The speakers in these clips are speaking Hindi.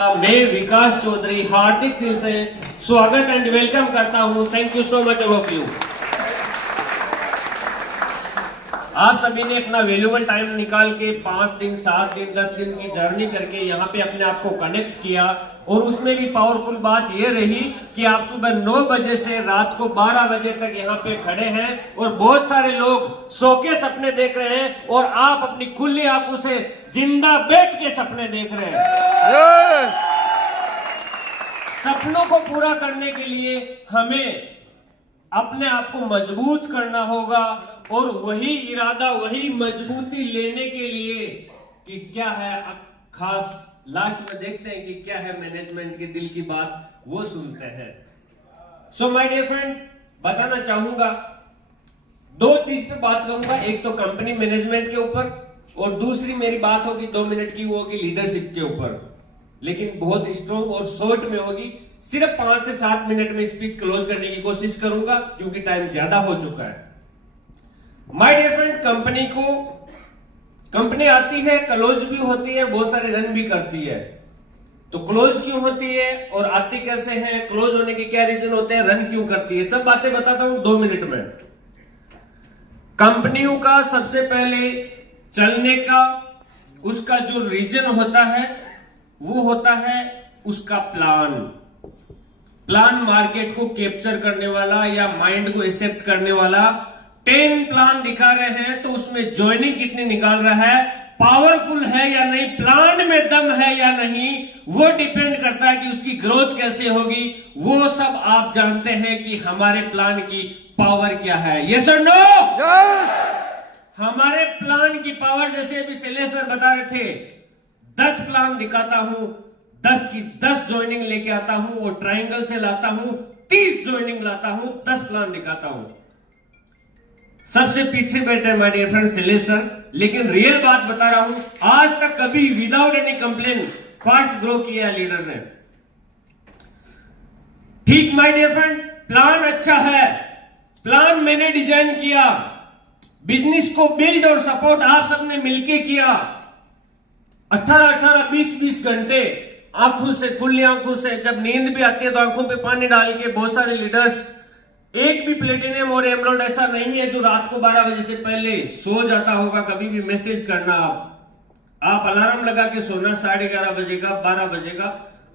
मैं विकास चौधरी हार्दिक दिल से स्वागत एंड वेलकम करता हूं। Thank you so much all of you. आप सभी ने अपना वैल्यूएबल टाइम निकाल के 5 दिन 7 दिन 10 दिन की जर्नी करके यहाँ पे अपने आप को कनेक्ट किया, और उसमें भी पावरफुल बात यह रही कि आप सुबह 9 बजे से रात को 12 बजे तक यहाँ पे खड़े हैं और बहुत सारे लोग सो के सपने देख रहे हैं, और आप अपनी खुली आंखों से जिंदा बैठ के सपने देख रहे हैं। सपनों को पूरा करने के लिए हमें अपने आप को मजबूत करना होगा, और वही इरादा वही मजबूती लेने के लिए कि क्या है खास लास्ट में देखते हैं कि क्या है मैनेजमेंट के दिल की बात, वो सुनते हैं। सो माय डियर फ्रेंड, बताना चाहूंगा 2 चीज पे बात करूंगा। एक तो कंपनी मैनेजमेंट के ऊपर, और दूसरी मेरी बात होगी 2 मिनट की, वो होगी लीडरशिप के ऊपर, लेकिन बहुत स्ट्रॉन्ग और शॉर्ट में होगी। सिर्फ 5 से 7 मिनट में स्पीच क्लोज करने की कोशिश करूंगा क्योंकि टाइम ज्यादा हो चुका है। माय डियर फ्रेंड, कंपनी आती है, क्लोज भी होती है, बहुत सारे रन भी करती है। तो क्लोज क्यों होती है और आती कैसे है, क्लोज होने के क्या रीजन होते हैं, रन क्यों करती है, सब बातें बताता हूं 2 मिनट में। कंपनियों का सबसे पहले चलने का उसका जो रीजन होता है वो होता है उसका प्लान मार्केट को कैप्चर करने वाला या माइंड को एक्सेप्ट करने वाला। 10 प्लान दिखा रहे हैं तो उसमें ज्वाइनिंग कितनी निकाल रहा है, पावरफुल है या नहीं, प्लान में दम है या नहीं, वो डिपेंड करता है कि उसकी ग्रोथ कैसे होगी। वो सब आप जानते हैं कि हमारे प्लान की पावर क्या है। यस और नो? हमारे प्लान की पावर, जैसे अभी शैलेश सर बता रहे थे, 10 प्लान दिखाता हूं, 10 की 10 ज्वाइनिंग लेके आता हूं, और ट्रायंगल से लाता हूं 30 ज्वाइनिंग लाता हूं, 10 प्लान दिखाता हूं। सबसे पीछे बैठे my dear friend Shailesh sir, लेकिन रियल बात बता रहा हूं, आज तक कभी without any complain fast grow किया लीडर ने। ठीक माय डियर फ्रेंड, प्लान अच्छा है, प्लान मैंने डिजाइन किया, बिजनेस को बिल्ड और सपोर्ट आप सबने मिलके किया। 18-18, 20-20 घंटे आंखों से, खुली आंखों से, जब नींद भी आती है तो आंखों पे पानी डाल के बहुत सारे लीडर्स, एक भी प्लेटिनियम और एमराल्ड ऐसा नहीं है जो रात को 12 बजे से पहले सो जाता होगा। कभी भी मैसेज करना, आप अलार्म लगा के सोना, 11:30 बजे का, 12 बजे का,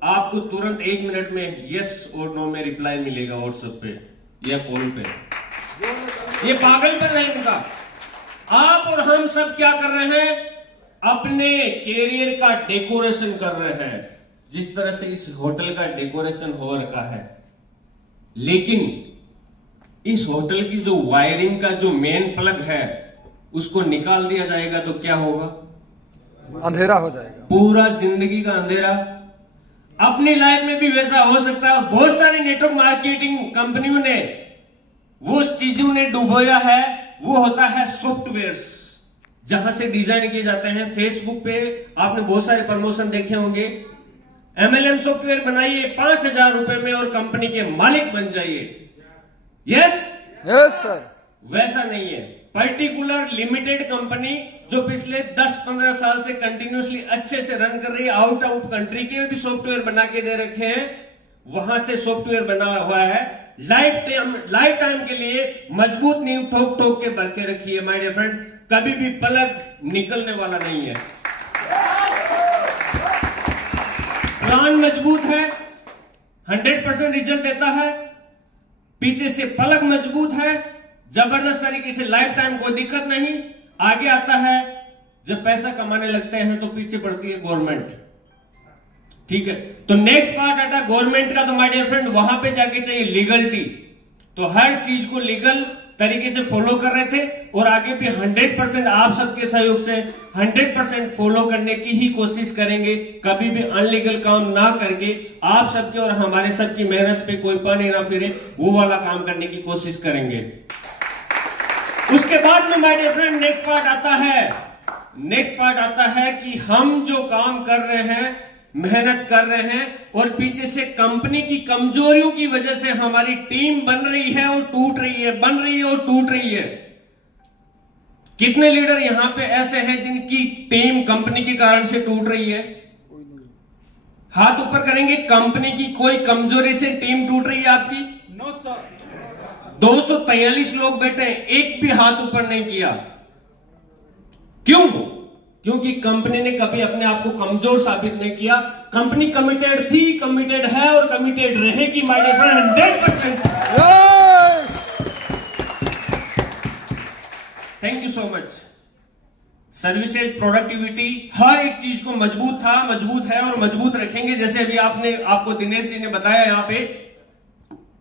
आपको तुरंत 1 मिनट में यस और नो में रिप्लाई मिलेगा व्हाट्सएप पे या कॉल पे। ये पागलपन है इनका। आप और हम सब क्या कर रहे हैं, अपने कैरियर का डेकोरेशन कर रहे हैं, जिस तरह से इस होटल का डेकोरेशन हो रखा है। लेकिन इस होटल की जो वायरिंग का जो मेन प्लग है उसको निकाल दिया जाएगा तो क्या होगा, अंधेरा हो जाएगा, पूरा जिंदगी का अंधेरा। अपनी लाइफ में भी वैसा हो सकता है, और बहुत सारी नेटवर्क मार्केटिंग कंपनियों ने वो चीजों ने डुबोया है। वो होता है सॉफ्टवेयर, जहां से डिजाइन किए जाते हैं। फेसबुक पे आपने बहुत सारे प्रमोशन देखे होंगे, MLM सॉफ्टवेयर बनाइए 5,000 रुपए में और कंपनी के मालिक बन जाइए। यस सर, वैसा नहीं है। पर्टिकुलर लिमिटेड कंपनी जो पिछले 10-15 साल से कंटिन्यूसली अच्छे से रन कर रही है, आउट ऑफ कंट्री के भी सॉफ्टवेयर बना के दे रखे हैं, वहां से सॉफ्टवेयर बना हुआ है। लाइफ टाइम के लिए मजबूत नींव ठोक ठोक के भर के रखी है माय डियर फ्रेंड, कभी भी पलक निकलने वाला नहीं है। प्लान मजबूत है, 100% रिजल्ट देता है, पीछे से पलक मजबूत है, जबरदस्त तरीके से लाइफ टाइम कोई दिक्कत नहीं। आगे आता है जब पैसा कमाने लगते हैं तो पीछे पड़ती है गवर्नमेंट। ठीक है, तो नेक्स्ट पार्ट आता है गवर्नमेंट का। तो माय डियर फ्रेंड, वहां पे जाके चाहिए लीगलिटी। तो हर चीज को लीगल तरीके से फॉलो कर रहे थे, और आगे भी 100% आप सबके सहयोग से 100% फॉलो करने की ही कोशिश करेंगे। कभी भी अनलीगल काम ना करके आप सबके और हमारे सबकी मेहनत पे कोई पानी ना फिरे, वो वाला काम करने की कोशिश करेंगे। उसके बाद में my dear friend next part आता है कि हम जो काम कर रहे हैं, मेहनत कर रहे हैं, और पीछे से कंपनी की कमजोरियों की वजह से हमारी टीम बन रही है और टूट रही है, बन रही है और टूट रही है। कितने लीडर यहां पे ऐसे हैं जिनकी टीम कंपनी के कारण से टूट रही है? हाथ ऊपर करेंगे। कंपनी की कोई कमजोरी से टीम टूट रही है आपकी? No sir. 243 लोग बैठे हैं, एक भी हाथ ऊपर नहीं किया। क्यों? क्योंकि कंपनी ने कभी अपने आप को कमजोर साबित नहीं किया। कंपनी कमिटेड थी, कमिटेड है और कमिटेड रहेगी my dear friend 100%। Yes. Thank you so much. Services, productivity, हर एक चीज को मजबूत था, मजबूत है और मजबूत रखेंगे। जैसे अभी आपको दिनेश जी ने बताया, यहां पे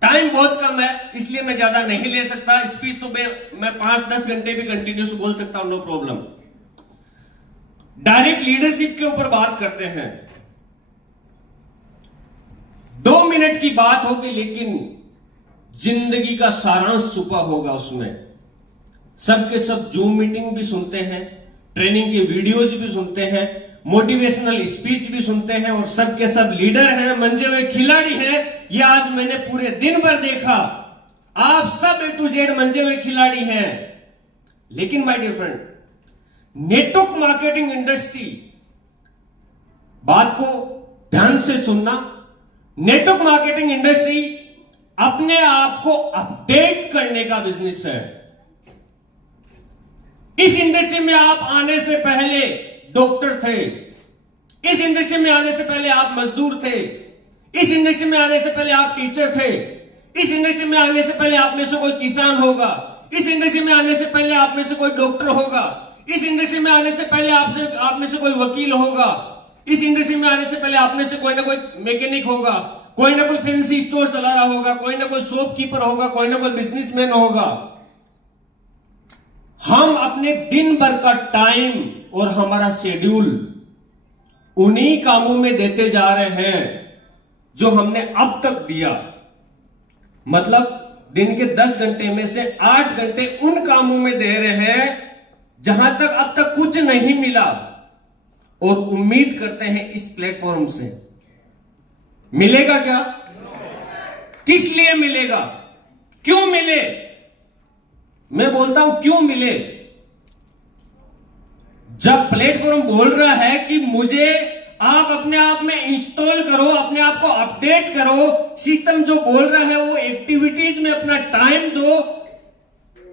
टाइम बहुत कम है, इसलिए मैं ज्यादा नहीं ले सकता। स्पीच तो मैं 5-10 घंटे भी कंटिन्यूस बोल सकता हूं, नो प्रॉब्लम। डायरेक्ट लीडरशिप के ऊपर बात करते हैं। 2 मिनट की बात होगी, लेकिन जिंदगी का सारांश छुपा होगा उसमें। सबके सब जूम मीटिंग भी सुनते हैं, ट्रेनिंग के वीडियोज भी सुनते हैं, मोटिवेशनल स्पीच भी सुनते हैं, और सबके सब लीडर हैं, मंजे हुए खिलाड़ी हैं। ये आज मैंने पूरे दिन भर देखा, आप सब A to Z मंजे हुए खिलाड़ी हैं। लेकिन my dear friend, network marketing industry, बात को ध्यान से सुनना, नेटवर्क मार्केटिंग इंडस्ट्री अपने आप को अपडेट करने का बिजनेस है। इस इंडस्ट्री में आप आने से पहले डॉक्टर थे, इस इंडस्ट्री में आने से पहले आप मजदूर थे, इस इंडस्ट्री में आने से पहले आप टीचर थे, इस इंडस्ट्री में आने से पहले आप में से कोई किसान होगा, इस इंडस्ट्री में आने से पहले आप में से कोई डॉक्टर होगा, इस इंडस्ट्री में आने से पहले आप में से कोई वकील होगा, इस इंडस्ट्री में आने से पहले आप में से कोई ना कोई मैकेनिक होगा, कोई ना कोई फैंसी स्टोर चला रहा होगा, कोई ना कोई शॉपकीपर होगा, कोई ना कोई बिजनेसमैन होगा। हम अपने दिन भर का टाइम और हमारा शेड्यूल उन्हीं कामों में देते जा रहे हैं जो हमने अब तक दिया। मतलब दिन के 10 घंटे में से 8 घंटे उन कामों में दे रहे हैं जहां तक अब तक कुछ नहीं मिला, और उम्मीद करते हैं इस प्लेटफॉर्म से मिलेगा क्या? किस लिए मिलेगा? क्यों मिले? मैं बोलता हूं क्यों मिले। जब प्लेटफॉर्म बोल रहा है कि मुझे आप अपने आप में इंस्टॉल करो, अपने आप को अपडेट करो, सिस्टम जो बोल रहा है वो एक्टिविटीज में अपना टाइम दो,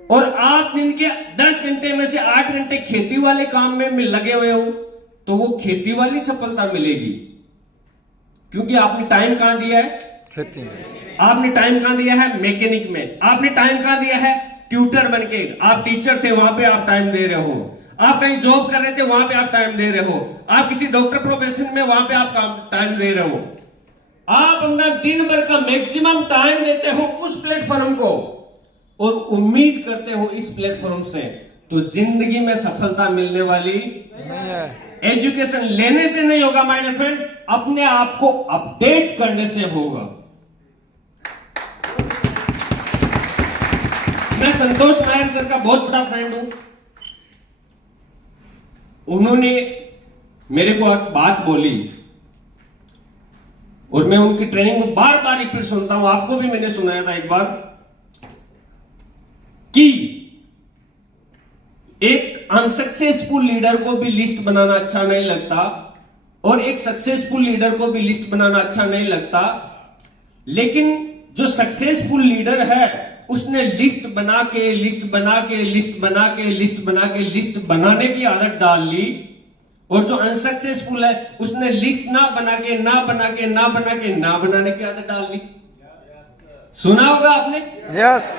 और आप दिन के 10 घंटे में से 8 घंटे खेती वाले काम में लगे हुए हो, तो वो खेती वाली सफलता मिलेगी। क्योंकि आपने टाइम कहां दिया है? खेती में। आपने टाइम कहां दिया है? मैकेनिक में। आपने टाइम कहां दिया है? ट्यूटर बनके। आप टीचर थे, वहां पे आप टाइम दे रहे हो। आप कहीं जॉब कर रहे थे, वहां पे आप टाइम दे रहे हो। आप किसी डॉक्टर प्रोफेशन में, वहां पे आप टाइम दे रहे हो। आप अपना दिन भर का मैक्सिमम टाइम देते हो उस प्लेटफॉर्म को, और उम्मीद करते हो इस प्लेटफॉर्म से, तो जिंदगी में सफलता मिलने वाली नहीं है। एजुकेशन लेने से नहीं होगा माय डियर फ्रेंड, अपने आप को अपडेट करने से होगा। मैं संतोष नायर सर का बहुत बड़ा फ्रेंड हूं। उन्होंने मेरे को एक बात बोली, और मैं उनकी ट्रेनिंग को बार बार रिपीट सुनता हूं, आपको भी मैंने सुनाया था एक बार, कि एक अनसक्सेसफुल लीडर को भी लिस्ट बनाना अच्छा नहीं लगता, और एक सक्सेसफुल लीडर को भी लिस्ट बनाना अच्छा नहीं लगता। लेकिन जो सक्सेसफुल लीडर है, उसने लिस्ट बना के लिस्ट बना के लिस्ट बना के लिस्ट बना के लिस्ट बनाने की आदत डाल ली, और जो अनसक्सेसफुल है, उसने लिस्ट ना बना के ना बना के ना बना के ना बनाने की आदत डाल ली। सुना होगा आपने? यस।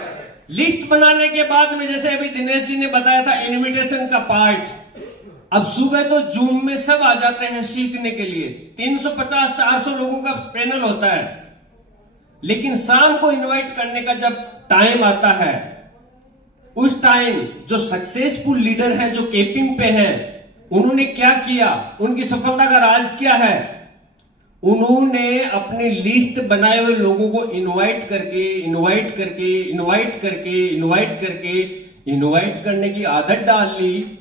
लिस्ट बनाने के बाद में, जैसे अभी दिनेश जी ने बताया था, इनविटेशन का पार्ट, अब सुबह तो जूम में सब आ जाते हैं सीखने के लिए, 350-400 लोगों का पैनल होता है। लेकिन शाम को इनवाइट करने का जब टाइम आता है, उस टाइम जो सक्सेसफुल लीडर हैं, जो केपिंग पे हैं, उन्होंने क्या किया? उनकी सफलता का राज क्या है? उन्होंने अपनी लिस्ट बनाए हुए लोगों को इनवाइट करके इनवाइट करके इनवाइट करके इनवाइट करके इनवाइट करने की आदत डाल ली।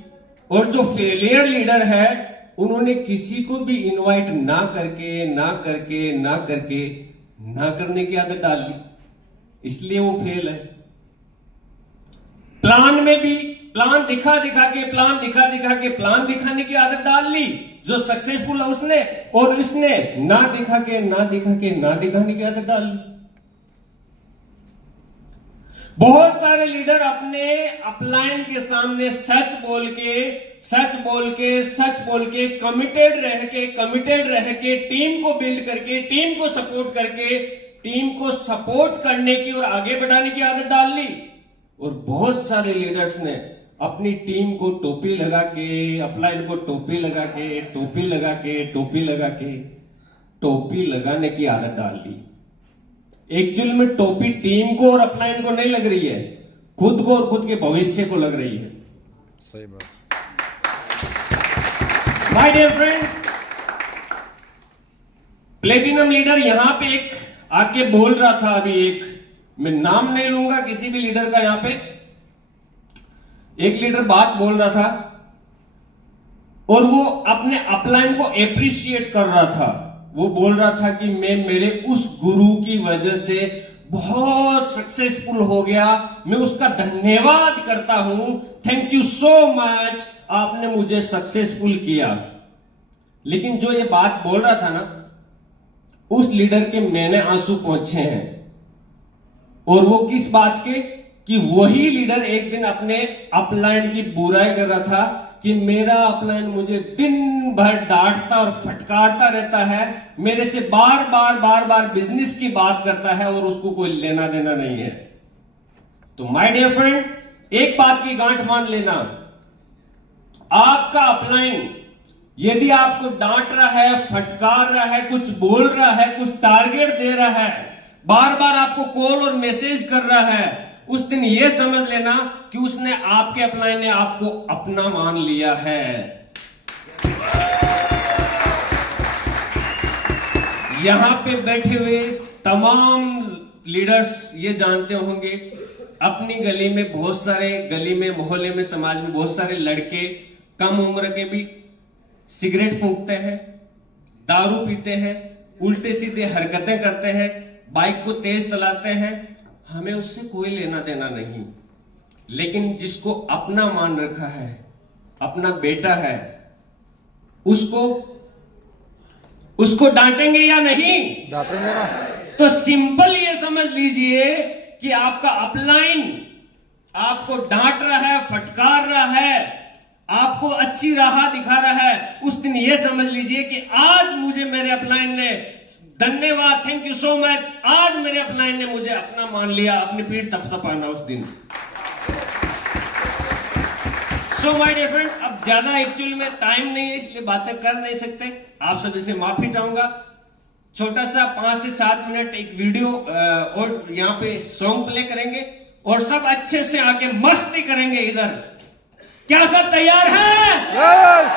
और जो फेलियर लीडर है, उन्होंने किसी को भी इनवाइट ना करके ना करके ना करके ना करने की आदत डाल ली, इसलिए वो फेल है। प्लान में भी प्लान दिखा दिखा के प्लान दिखा दिखा के प्लान दिखाने की आदत डाल ली, जो सक्सेसफुल है उसने, और इसने ना दिखाने की आदत डाल ली। बहुत सारे लीडर अपने अपलाइन के सामने सच बोल के कमिटेड रह के टीम को बिल्ड करके, टीम को सपोर्ट करने की और आगे बढ़ाने की आदत डाल ली। और बहुत सारे लीडर्स ने अपनी टीम को टोपी लगा के, अपलाइन को टोपी लगाने की आदत डाल ली। एक्चुअल में टोपी टीम को और अपलाइन को नहीं लग रही है, खुद को और खुद के भविष्य को लग रही है। सही बात। My dear friend, platinum leader यहां पे एक आके बोल रहा था अभी, मैं नाम नहीं लूंगा किसी भी लीडर का, यहां पे एक लीडर बात बोल रहा था और वो अपने अपलाइन को एप्रिशिएट कर रहा था। वो बोल रहा था कि मैं मेरे उस गुरु की वजह से बहुत सक्सेसफुल हो गया, मैं उसका धन्यवाद करता हूं, थैंक यू सो मच, आपने मुझे सक्सेसफुल किया। लेकिन जो ये बात बोल रहा था ना, उस लीडर के मैंने आंसू पहुंचे हैं। और वो किस बात के, कि वही लीडर एक दिन अपने अपलाइन की बुराई कर रहा था कि मेरा अपलाइन मुझे दिन भर डांटता और फटकारता रहता है, मेरे से बार बार बिजनेस की बात करता है और उसको कोई लेना देना नहीं है। तो माय डियर फ्रेंड, एक बात की गांठ मान लेना, आपका अपलाइन यदि आपको डांट रहा है, फटकार रहा है, कुछ बोल रहा है, कुछ टारगेट दे रहा है, बार बार आपको कॉल और मैसेज कर रहा है, उस दिन यह समझ लेना कि उसने, आपके अपलाइन ने आपको अपना मान लिया है। यहां पे बैठे हुए तमाम लीडर्स ये जानते होंगे, अपनी गली में बहुत सारे, गली में, मोहल्ले में, समाज में बहुत सारे लड़के कम उम्र के भी सिगरेट फूंकते हैं, दारू पीते हैं, उल्टे सीधे हरकतें करते हैं, बाइक को तेज चलाते हैं। हमें उससे कोई लेना देना नहीं, लेकिन जिसको अपना मान रखा है, अपना बेटा है, उसको डांटेंगे या नहीं? डांटेंगे ना। तो सिंपल ये समझ लीजिए कि आपका अपलाइन आपको डांट रहा है, फटकार रहा है, आपको अच्छी राह दिखा रहा है, उस दिन ये समझ लीजिए कि आज मुझे मेरे अपलाइन ने धन्यवाद, थैंक यू सो मच, आज मेरे अपलाइन ने मुझे अपना मान लिया, अपनी पीठ थपथपाना उस दिन। सो माय डियर फ्रेंड, अब ज्यादा एक्चुअल में टाइम नहीं है, इसलिए बातें कर नहीं सकते, आप सभी से माफी चाहूंगा। छोटा सा 5 से 7 मिनट एक वीडियो और यहाँ पे सॉन्ग प्ले करेंगे और सब अच्छे से आके मस्ती करेंगे इधर। क्या सब तैयार है? यस।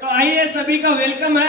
तो आइए, सभी का वेलकम है।